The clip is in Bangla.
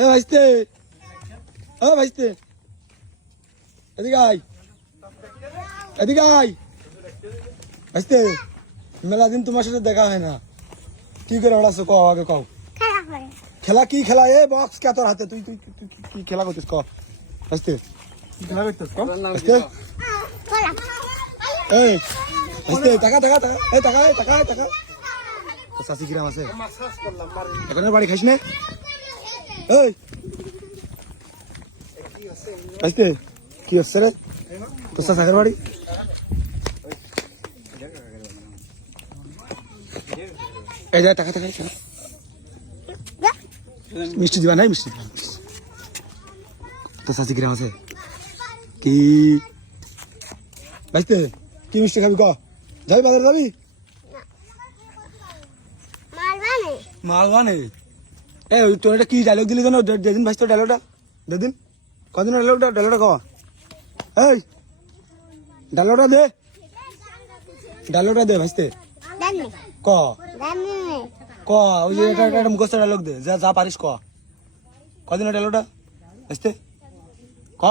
এ ভাইস্তে, ও ভাইস্তে, এদিকে আয়, এদিকে আয়। ভাইস্তে, মেলা দিন তোমার সাথে দেখা হয় না, কি করে ওড়াচ্ছ কও, আগে কও। খেলা কি খেলা? এ বক্স কে তোর হাতে? তুই তুই তুই কি খেলা করছিস ক? ভাইস্তে, কি খেলা করছিস ক? ভাইস্তে, এই ভাইস্তে, টাকা টাকা টাকা, এই টাকা, এই টাকা, টাকা। তো চাষি কিরাম আছে? এখন আর বাড়ি খাইস না? এই ভাইস্তে, কি হচ্ছে রে? তোর চাষাকের বাড়ি? এই যা টাকা টাকা, মিষ্টি দিবা নাই? মিষ্টি দিবা। তো চাষি কিরাম আছে? কি ভাইস্তে, কি মিষ্টি খাবি ক? যাবি বাজারে যাবি? মালবানে। এ তোর এটা কি ডায়লগ দিলি জানো? যেদিন ভাইস তোর ডায়লগটা যেদিন, কদিন ডায়লগটা ক। এই ডায়লগটা দে, ডায়লগটা দে ভাইস্তে ক। ক ওই যে এটা মুখস্থ ডায়লগ দে, যা যা পারিস ক। কদিন ডায়লগটা ভাইস্তে ক।